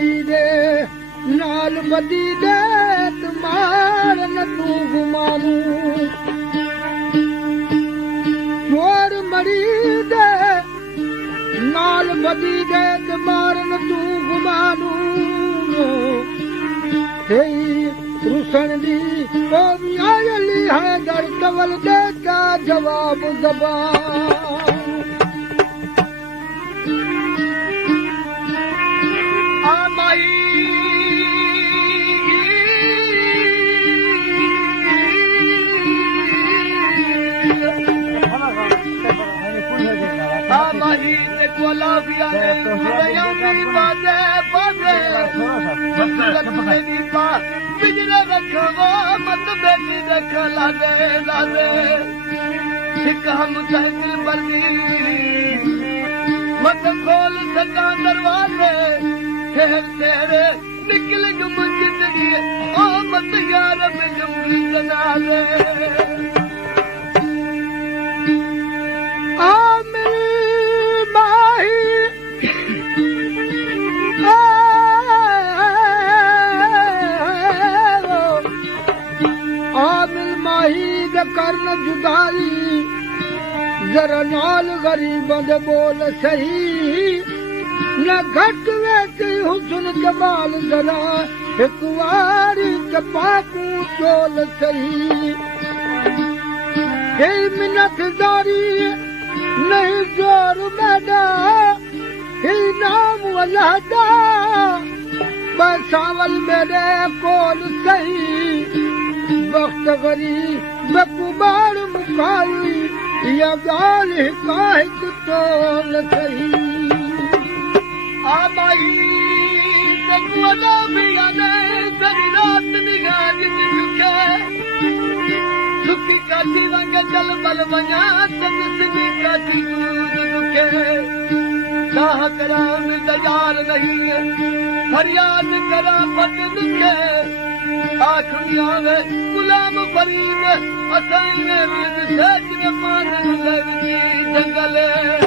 मरी दे नाल बदी दे मार न तू घुमानू मोर मरी दे नाल बदी दे मार न तू घुमानू हे रुसन दी ओ मियाली है दर कवल दे का जवाब ज़बान बिजले रखो मत बेटी रख लादे लादे सिक हम दिल बर्दी मत खोल सका दरवाजे ठहर तेरे निकल गुम जिंदगी ओ मत यार में जुमली जनाले करन जुदाई जरा नाल गरीब दे बोल सही न घट वेती हुस्न जमाल जरा एक वारी के पाकू चोल सही हे मिन्नतदारी नहीं जोर मैदा हे नाम अल्लाह दा बसावल मेरे कोल सही वक्त गरीब बकुबार मुकाई या गाल हिकायत तोल सही आबाई तकुला बिया ने सरी रात निगाह दुखे सुखी काठी वांग चल बल वना तन सिनी काठी दुखे चाह करा में दजार नहीं फरियाद करा पट दुखे आखिया में गुलाम फरीद असाई में सेज में पान लगी जंगल